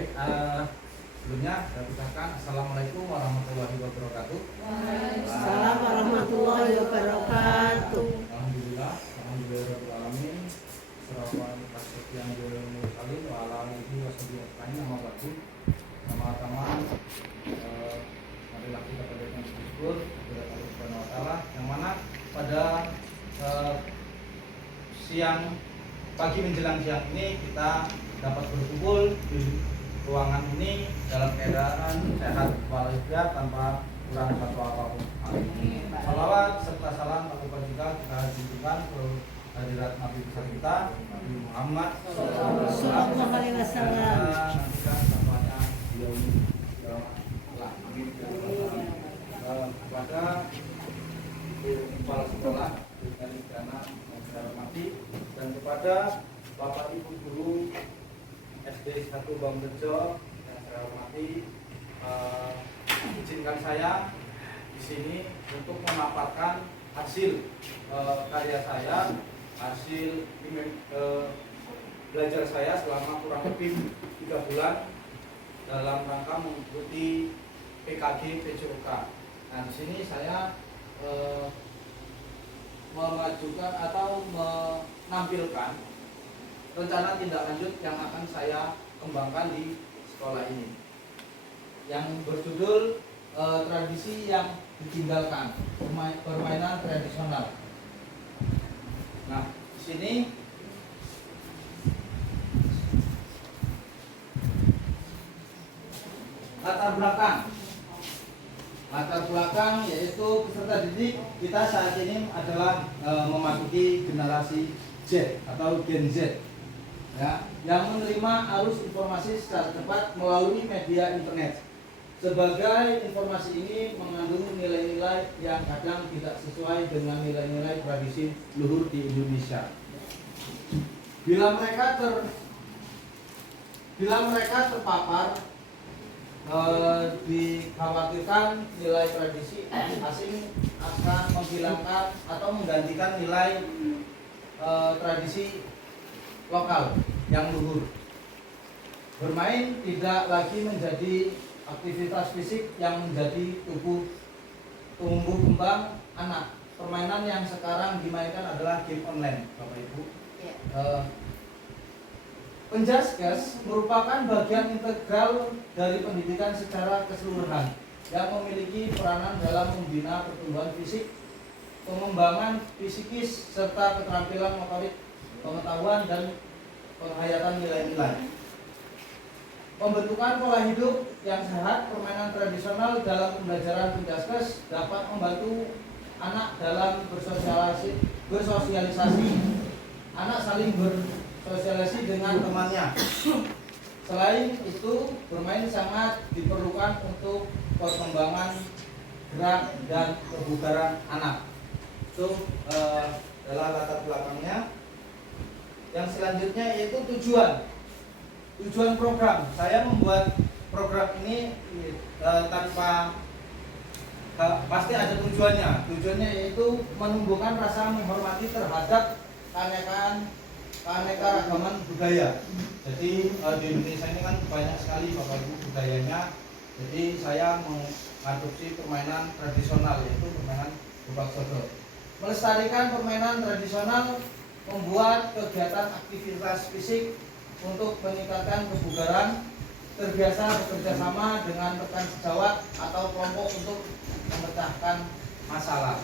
Baik, sebelumnya saya ucapkan Assalamualaikum warahmatullahi wabarakatuh. Waalaikumsalam warahmatullahi wabarakatuh. Alhamdulillah, alhamdulillah alamin. Surawan kasetian ilmu salim wa ala alihi washabihi ajmain. Nama baik. Sama-sama marilah kita panjatkan syukur kepada Allah Subhanahu wa taala yang mana pada pagi menjelang siang ini kita dapat berkumpul di ruangan ini dalam keadaan sehat walafiat tanpa kurang satu apapun. Salawat serta salam tak lupa juga kita junjungkan ke hadirat Nabi besar kita Nabi Muhammad Sallallahu alaihi wasallam. Nantikan satuannya beliau kepada kepala sekolah dari Ghana yang saya hormati dan kepada Bapak Ibu guru SD 1 Bangrejo yang saya hormati, izinkan saya di sini untuk memaparkan hasil karya saya, hasil belajar saya selama kurang lebih 3 bulan dalam rangka mengikuti PKG PJOK. Nah, di sini saya memajukan atau menampilkan rencana tindak lanjut yang akan saya kembangkan di sekolah ini, yang berjudul tradisi yang ditinggalkan, permainan tradisional. Nah, di sini latar belakang yaitu peserta didik kita saat ini adalah memasuki generasi Z atau Gen Z, ya, yang menerima arus informasi secara cepat melalui media internet. Sebagai informasi ini mengandung nilai-nilai yang kadang tidak sesuai dengan nilai-nilai tradisi luhur di Indonesia. Bila mereka terpapar, dikhawatirkan nilai tradisi asing akan menghilangkan atau menggantikan nilai tradisi lokal yang luhur. Bermain tidak lagi menjadi aktivitas fisik yang menjadi tumbuh kembang anak. Permainan yang sekarang dimainkan adalah game online, Bapak Ibu. Penjaskes merupakan bagian integral dari pendidikan secara keseluruhan yang memiliki peranan dalam membina pertumbuhan fisik, pengembangan psikis, serta keterampilan motorik, pengetahuan, dan penghayatan nilai-nilai. Pembentukan pola hidup yang sehat, permainan tradisional dalam pembelajaran penjaskes dapat membantu anak dalam bersosialisasi. Anak saling bersosialisasi dengan temannya. Selain itu, bermain sangat diperlukan untuk perkembangan gerak dan kebugaran anak. Itu adalah latar belakangnya. Yang selanjutnya yaitu tujuan program. Saya membuat program ini tanpa pasti ada tujuannya. Tujuannya yaitu menumbuhkan rasa menghormati terhadap keanekaragaman budaya. Jadi di Indonesia ini kan banyak sekali Bapak Ibu budayanya. Jadi saya mengadopsi permainan tradisional yaitu permainan gobak sodor. Melestarikan permainan tradisional, membuat kegiatan aktivitas fisik untuk meningkatkan kebugaran, terbiasa bekerja sama dengan rekan sejawat atau kelompok untuk memecahkan masalah.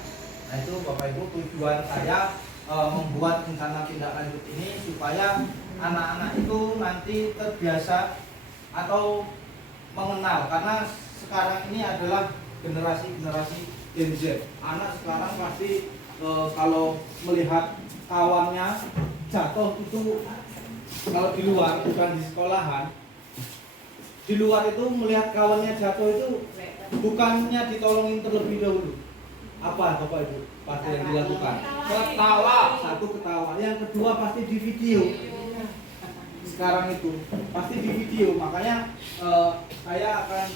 Nah, itu Bapak Ibu tujuan saya membuat rencana tindak lanjut ini supaya anak-anak itu nanti terbiasa atau mengenal, karena sekarang ini adalah generasi Gen Z. Anak sekarang pasti kalau melihat kawannya jatuh itu, kalau di luar bukan di sekolahan, di luar itu melihat kawannya jatuh itu bukannya ditolongin terlebih dahulu. Apa Bapak Ibu pasti yang dilakukan? Ketawa. Satu, ketawa. Yang kedua pasti di video. Sekarang itu pasti di video. Makanya saya akan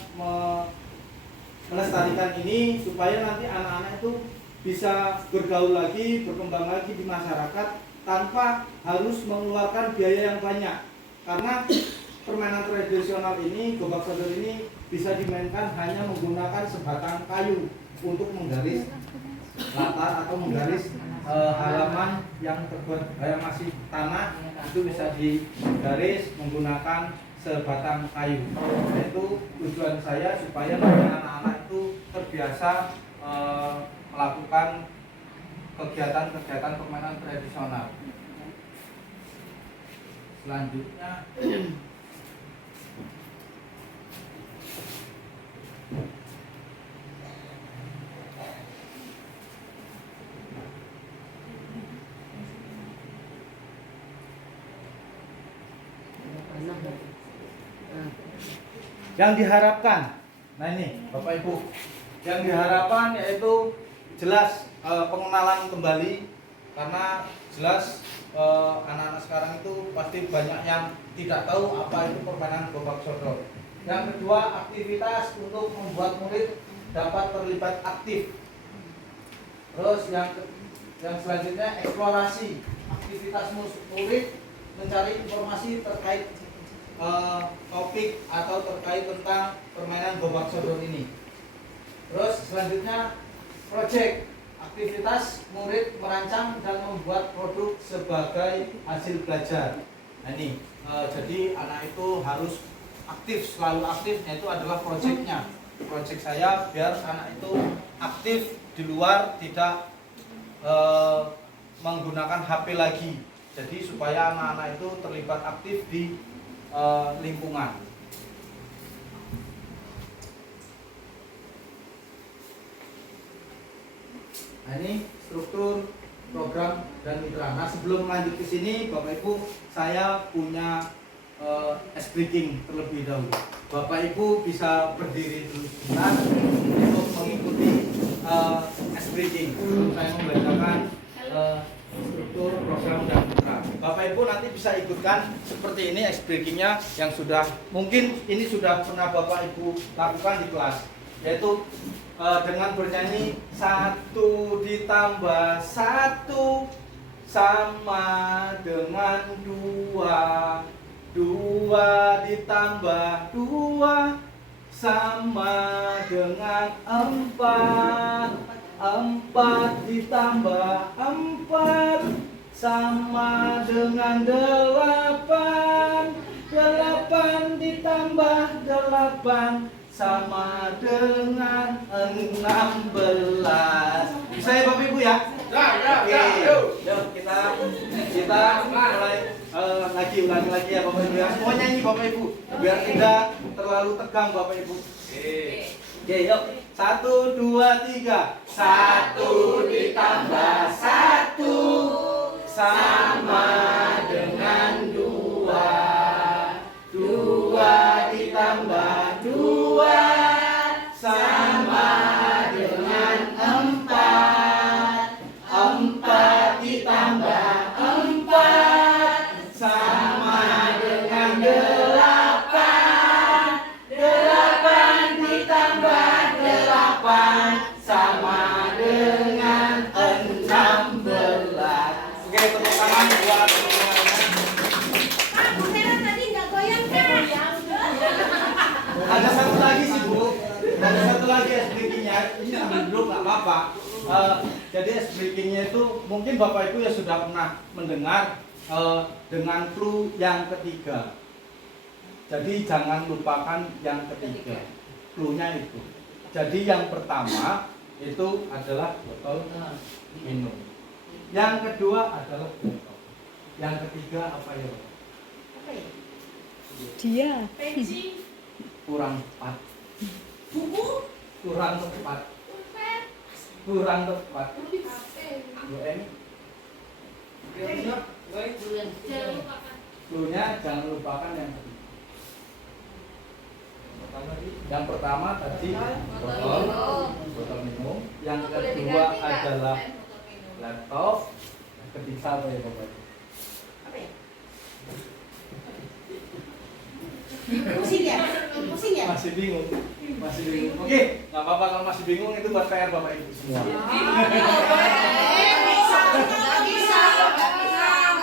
melestarikan ini supaya nanti anak-anak itu bisa bergaul lagi, berkembang lagi di masyarakat tanpa harus mengeluarkan biaya yang banyak. Karena permainan tradisional ini, gobak sodor ini bisa dimainkan hanya menggunakan sebatang kayu untuk menggaris latar atau menggaris halaman yang terbuat masih tanah, itu bisa digaris menggunakan sebatang kayu. Itu tujuan saya supaya anak-anak itu terbiasa melakukan kegiatan-kegiatan permainan tradisional. Selanjutnya yang diharapkan, nah ini Bapak Ibu, yang diharapkan yaitu jelas pengenalan kembali, karena jelas anak-anak sekarang itu pasti banyak yang tidak tahu apa itu permainan gobak sodor. Yang kedua, aktivitas untuk membuat murid dapat terlibat aktif. Terus yang selanjutnya eksplorasi, aktivitas murid mencari informasi terkait topik atau terkait tentang permainan gobak sodor ini. Terus selanjutnya project, aktivitas murid merancang dan membuat produk sebagai hasil belajar. Nah ini jadi anak itu harus aktif, selalu aktif, yaitu adalah projectnya. Project saya biar anak itu aktif di luar, tidak menggunakan HP lagi. Jadi supaya anak-anak itu terlibat aktif di lingkungan. Nah ini struktur program dan mitra. Nah sebelum lanjut ke sini, Bapak Ibu, saya punya ice breaking terlebih dahulu. Bapak Ibu bisa berdiri dulu sebentar untuk mengikuti ice breaking. Saya membacakan struktur program dan mitra. Bapak Ibu nanti bisa ikutkan seperti ini ice breakingnya, yang sudah mungkin ini sudah pernah Bapak Ibu lakukan di kelas, yaitu dengan bernyanyi 1 ditambah 1 sama dengan 2, 2 ditambah 2 sama dengan 4, 4 ditambah 4 sama dengan 8, 8 ditambah 8 sama dengan 16. Bisa ya Bapak Ibu ya? Yuk kita mulai ulangi lagi ya Bapak Ibu ya. Semua nyanyi Bapak Ibu biar tidak terlalu tegang Bapak Ibu. Oke, yuk. 1, 2, 3. 1 ditambah 1 sama dengan 2, 2 ditambah 2 sama dengan 4, 4 ditambah 4 sama dengan 8, 8 ditambah 8 sama dengan 16. Oke, tepuk tangan buat ada satu lagi sih Bu, ada satu lagi ice breakingnya. Ini sambil dulu nggak apa-apa. Jadi ice breakingnya itu mungkin Bapak Ibu ya sudah pernah mendengar dengan clue yang ketiga. Jadi jangan lupakan yang ketiga, clue-nya itu. Jadi yang pertama itu adalah botol minum. Yang kedua adalah botol. Yang ketiga apa ya? Dia. Kurang tepat. Buku? Kurang tepat. Pulpen? Kurang tepat. Bu Emi. Clue-nya jangan lupakan yang ketiga. Yang pertama tadi botol minum. Yang kedua adalah laptop. Yang ketiga apa ya Bapak? Pusing ya? Pusing ya? Masih bingung. Oke, nggak apa-apa kalau masih bingung, itu buat PR Bapak Ibu semua. Bisa.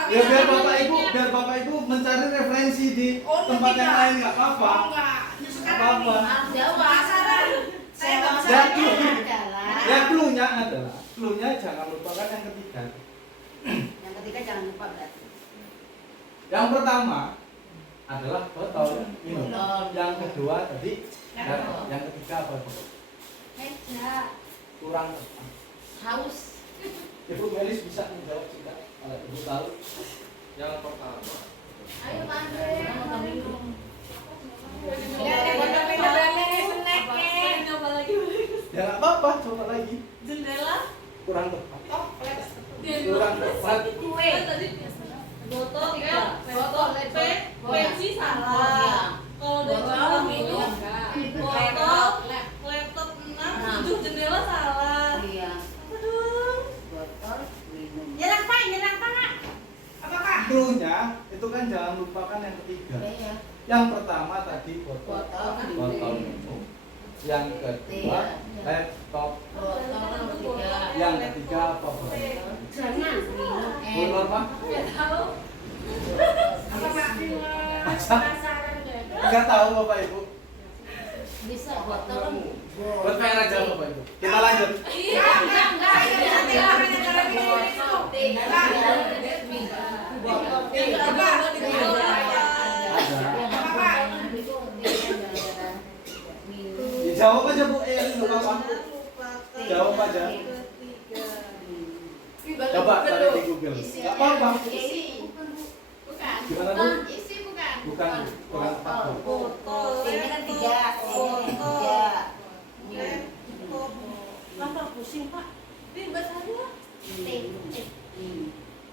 Ya biar Bapak Ibu mencari referensi di Oh, tempat yang tidak. lain nggak apa-apa. Oh, enggak. Ya, sekarang Apa-apa. ini. Harus jawab. Penasaran. Saya nggak bisa Ya, jawab. Ya clue-nya adalah clue-nya jangan lupakan yang ketiga. Yang ketiga jangan lupa berarti. Yang pertama adalah botol minum. Botol. Yang kedua tadi Yang dan kedua. yang ketiga apa? Meja. Kurang tepat. Haus. Ibu Melis bisa menjawab juga kalau ibu tahu. Yang pertama. Ayo Pak Andre. Mau minum. Ya nggak apa-apa, coba lagi. Jendela, Kurang tepat. Toples. Kurang tepat. Kue. botol, Tiga. botol, pensi salah. Kalau udah salah minum, botol, laptop 6, 7 jendela salah. Iya. Aduh. Botol minum. Nyerang Pak, nyerang Pak. Apakah? Clue-nya itu kan jangan lupakan yang ketiga. Iya. Yang pertama tadi botol Botol minum. Yang kedua laptop. Botol nomor 3. Yang ketiga apa? Jangan minum. Bu Norma? Nggak tahu. Apa Pak? Penasaran nggak? Enggak tahu Bapak Ibu. Bisa botol. Buat PR aja Bapak Ibu. Kita lanjut. Iya. Enggak. Ini nanti orang yang cara ini. Botol. Dijawab aja Bu, enggak apa-apa. Jawab aja. Coba cari di Google. Enggak apa-apa. Bukan. Gimana Bu? Isi bukan. Bukan, kurang tepat Bu. Botol, Ini kan 3. botol. Kenapa pusing Pak? Ini bahasanya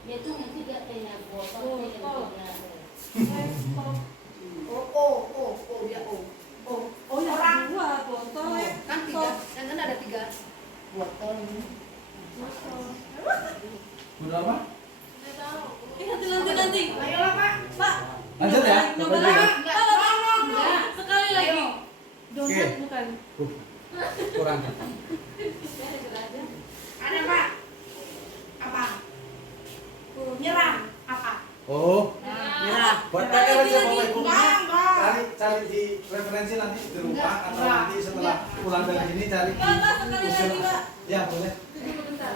Dia tuh yang 3 T-nya botol. laptop. Oh, dia oh. Oh, ya orang. Dua botol, Kan 3. Kan ada 3. Botol. Bu Norma? Nggak tahu. Nanti. Ayo lah Pak. Pak. Lanjut ya, Nyoba Bapak Ibu. lagi. Enggak. Enggak. Sekali lagi. Donat Oke. bukan. Kurang tepat. Ada Pak. Apa? Nyerang. Apa? Oh, Merah. buat PR aja Bapak Ibu. Enggak. Cari di referensi nanti di rumah atau Enggak. nanti setelah pulang dari sini cari di Pak, sekali Google. lagi, Pak. Ya boleh. Tunggu bentar.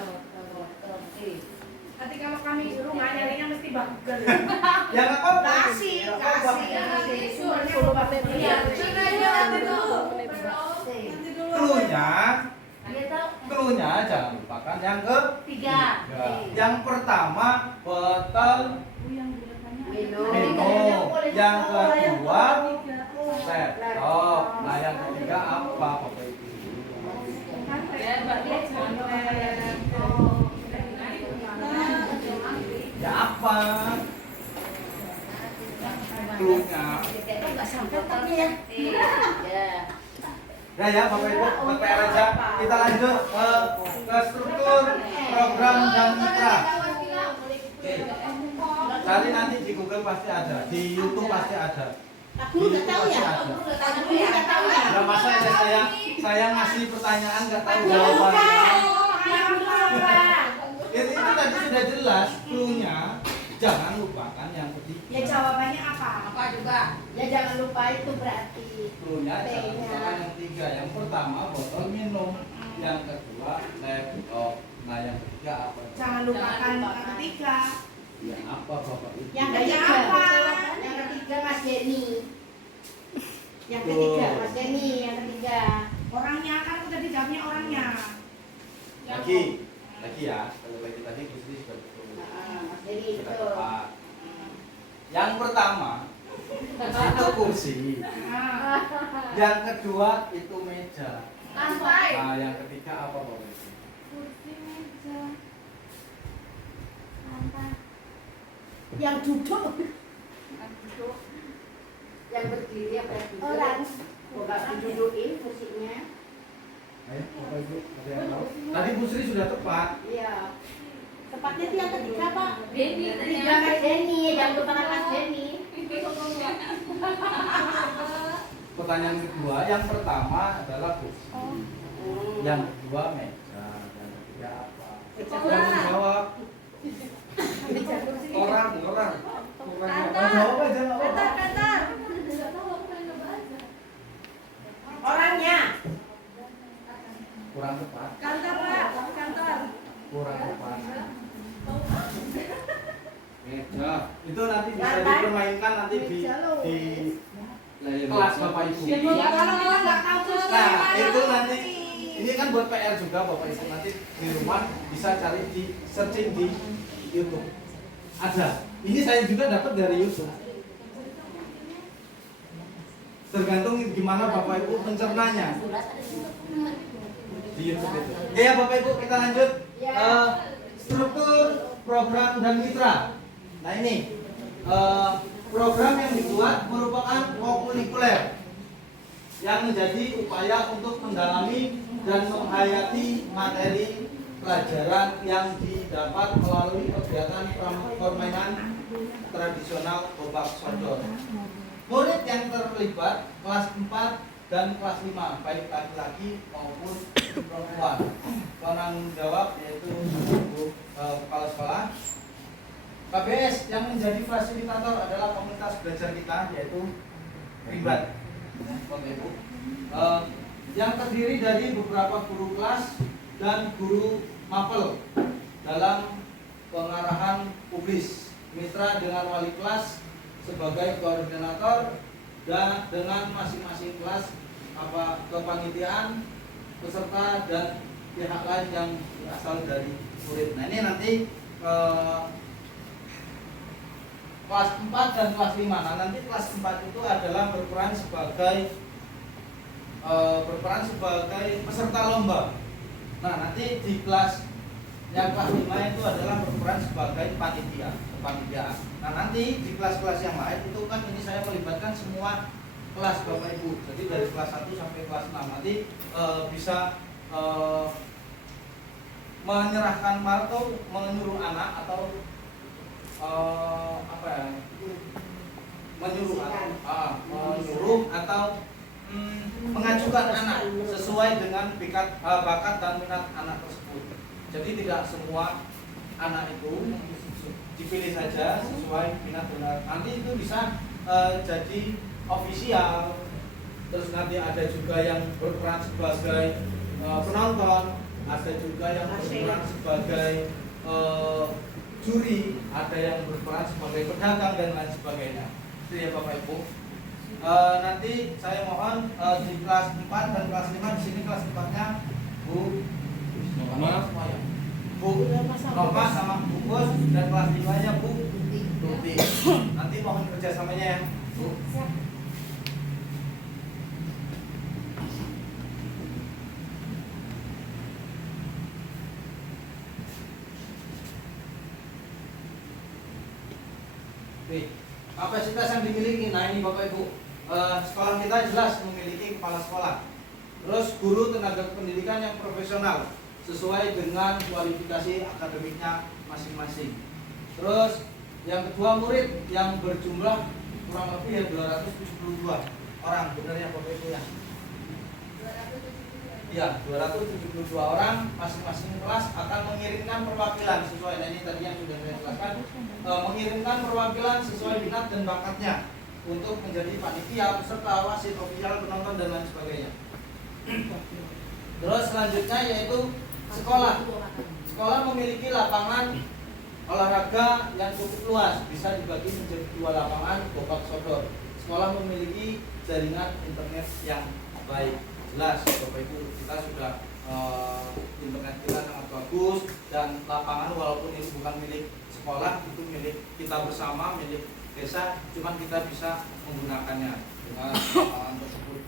Nanti kalau kami di rumah nyarinya mesti bagus. Ya nggak apa-apa. Kasih, Nggak apa-apa. kasih. Sumbernya Bapak Ibu. Iya, coba nanti dulu. Nanti dulu. Clue-nya jangan lupakan yang ketiga. 3. Yang pertama botol minum. Yang kedua laptop. Nah yang ketiga apa Bapak Ibu? Ya apa? Clue-nya. Ya Bapak Ibu, buat PR aja. Kita lanjut ke struktur program dan mitra. Oke. Cari nanti di Google pasti ada, di YouTube pasti ada. Aku nggak tahu ya. Aku nggak tahu ya. Nah, masa ya saya ngasih pertanyaan nggak tahu jawabannya. Itu tadi sudah jelas clue-nya. Jangan lupakan yang ketiga. Ya jawabannya apa? Apa juga? Ya jangan lupa itu berarti. Clue-nya jangan lupakan yang tiga. Yang pertama botol minum, yang kedua laptop. Nah yang ketiga apa? Jangan lupakan yang ketiga. Ya apa Bapak Ibu? Yang ketiga apa? Yang ketiga Mas Denny. Yang ketiga Tuh. Mas Denny yang ketiga. orangnya kan aku tadi jawabnya orangnya. Lagi ya. Kalau lagi tadi Gusti sudah betul. Mas Denny Sudah itu. tepat. Yang pertama itu kursi. Nah, Yang kedua itu meja. Lantai. Nah yang ketiga apa Bapak Ibu? Kursi, meja. yang duduk Yang berdiri apa yang duduk? orang. Bukan didudukin kursinya. Ayo Bapak Ibu, ada yang tahu? Tadi Bu Sri sudah tepat. Iya. Tepatnya itu yang ketiga Pak. Denny ketiga Mas Denny, jangan lupa Mas Denny. Pertanyaan kedua, yang pertama adalah kursi. Yang kedua meja. Yang ketiga apa? Yang menjawab orang. Jawab aja nggak apa-apa. Kantor. Orangnya. Kurang tepat. Kantor, Pak. Kantor. Kurang tepat. Meja. Itu nanti bisa Lantai. dipermainkan nanti di kelas Bapak Ibu. Ya kalau kita nggak tahu terus Nah, gimana itu nanti nanti. ini kan buat PR juga Bapak Ibu, nanti di rumah bisa cari di searching di YouTube. Ada. Ini saya juga dapat dari YouTube. Tergantung gimana Bapak Ibu mencernanya di YouTube itu. Oke ya Bapak Ibu, kita lanjut. Struktur program dan mitra. Nah ini program yang dibuat merupakan kokurikuler yang menjadi upaya untuk mendalami dan menghayati materi pelajaran yang didapat melalui kegiatan permainan tradisional Gobak Sodor. Murid yang terlibat kelas 4 dan kelas 5 baik laki-laki maupun perempuan. Penanggung jawab yaitu kepala sekolah. KBS yang menjadi fasilitator adalah komunitas belajar kita yaitu Ribat. Bapak Ibu. Yang terdiri dari beberapa guru kelas dan guru mapel dalam pengarahan publis. Mitra dengan wali kelas sebagai koordinator dan dengan masing-masing kelas kepanitiaan, peserta dan pihak lain yang berasal dari murid. Nah ini nanti kelas 4 dan kelas 5. Nah nanti kelas 4 itu adalah berperan sebagai peserta lomba. Nah nanti di kelas yang kelas 5 itu adalah berperan sebagai kepanitiaan. Nah nanti di kelas-kelas yang lain itu kan ini saya melibatkan semua kelas Bapak Ibu. Jadi dari kelas 1 sampai kelas 6 nanti bisa menyerahkan atau menyuruh anak atau menyuruh atau mengajukan anak sesuai dengan bakat dan minat anak tersebut. Jadi tidak semua anak itu dipilih saja sesuai minat dan bakat. Nanti itu bisa jadi ofisial. Terus nanti ada juga yang berperan sebagai penonton, ada juga yang berperan sebagai juri, ada yang berperan sebagai pedagang dan lain sebagainya. Itu ya Bapak Ibu. Nanti saya mohon di kelas 4 dan kelas 5 di sini kelas 4-nya Bu semuanya. Bu Nova sama Bu Bos dan kelas 5-nya Bu Tuti. Nanti mohon kerjasamanya ya, Bu. Kapasitas yang dimiliki, nah ini Bapak Ibu, sekolah kita jelas memiliki kepala sekolah, terus guru tenaga pendidikan yang profesional sesuai dengan kualifikasi akademiknya masing-masing. Terus yang kedua murid yang berjumlah kurang lebih ya 272 orang, benar ya Bapak Ibu ya? Ya, 272 orang, masing-masing kelas akan mengirimkan perwakilan sesuai, nah ini tadi yang sudah saya jelaskan, mengirimkan perwakilan sesuai minat dan bakatnya untuk menjadi panitia, peserta, wasit, ofisial, penonton dan lain sebagainya. Terus selanjutnya yaitu sekolah. Sekolah memiliki lapangan olahraga yang cukup luas, bisa dibagi menjadi 2 lapangan Gobak Sodor. Sekolah memiliki jaringan internet yang baik. Jelas Bapak Ibu, kita sudah internet kita sangat bagus dan lapangan walaupun ini bukan milik sekolah, itu milik kita bersama, milik desa, cuman kita bisa menggunakannya dengan lapangan tersebut.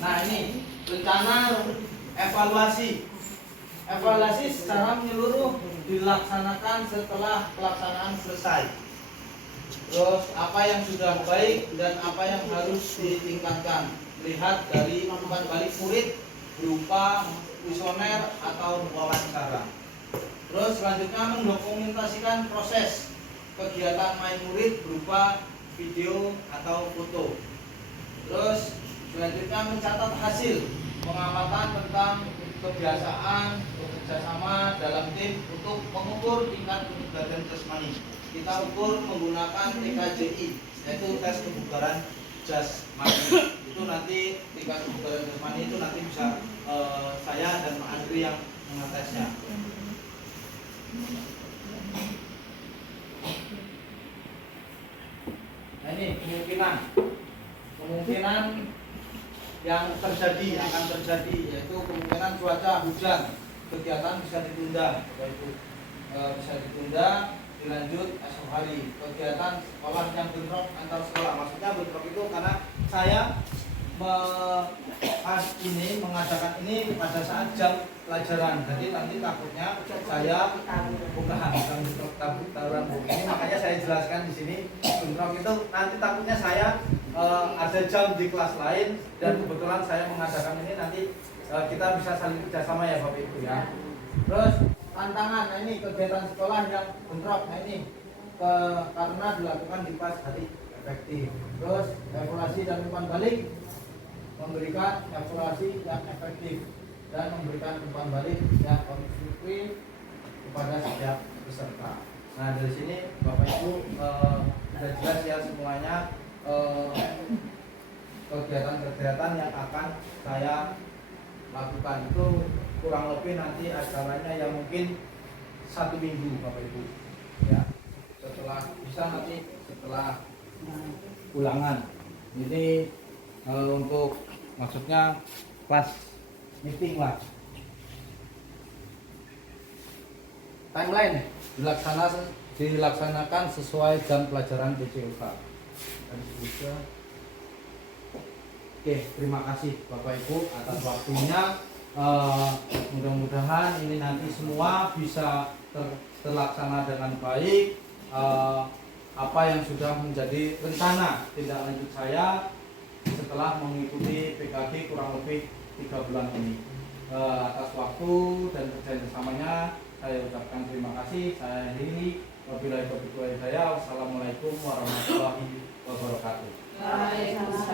Nah ini rencana evaluasi. Evaluasi secara menyeluruh dilaksanakan setelah pelaksanaan selesai. Terus apa yang sudah baik dan apa yang harus ditingkatkan, lihat dari umpan balik murid berupa kuesioner atau wawancara. Terus selanjutnya mendokumentasikan proses kegiatan main murid berupa video atau foto. Terus selanjutnya mencatat hasil pengamatan tentang kebiasaan bekerja sama dalam tim untuk mengukur tingkat kebugaran jasmani. Kita ukur menggunakan TKJI, yaitu tes kebugaran jasmani. Itu nanti tingkat kebugaran jasmani itu nanti bisa saya dan Pak Andri yang mengetesnya. Nah ini kemungkinan yang terjadi akan terjadi, yaitu kemungkinan cuaca hujan, kegiatan bisa ditunda, yaitu bisa ditunda dilanjut esok hari. Kegiatan sekolah yang bentrok antar sekolah, maksudnya bentrok itu karena saya mengadakan ini pada saat jam pelajaran, jadi nanti takutnya saya bukan bentrok tawuran ini, makanya saya jelaskan di sini bentrok itu nanti takutnya saya ada jam di kelas lain dan kebetulan saya mengadakan ini, nanti kita bisa saling kerjasama ya Bapak Ibu ya. Terus tantangan, nah ini kegiatan sekolah yang bentrok, nah ini karena dilakukan di pas hari efektif. Terus evaluasi dan umpan balik, memberikan evaluasi yang efektif dan memberikan umpan balik yang konstruktif kepada setiap peserta. Nah dari sini Bapak Ibu sudah jelas ya semuanya kegiatan-kegiatan yang akan saya lakukan. Itu kurang lebih nanti acaranya yang mungkin 1 minggu Bapak Ibu ya. Setelah bisa nanti setelah ulangan ini untuk maksudnya kelas meeting lah. Timeline dilaksanakan sesuai jam pelajaran PJOK. Oke, terima kasih Bapak Ibu atas waktunya. Mudah-mudahan ini nanti semua bisa terlaksana dengan baik. Apa yang sudah menjadi rencana tindak lanjut saya setelah mengikuti PKG kurang lebih 3 bulan ini. Atas waktu dan kerjasamanya saya ucapkan terima kasih. Saya akhiri. Wabillahi taufiq wal hidayah. Wassalamualaikum warahmatullahi wabarakatuh. Waalaikumsalam.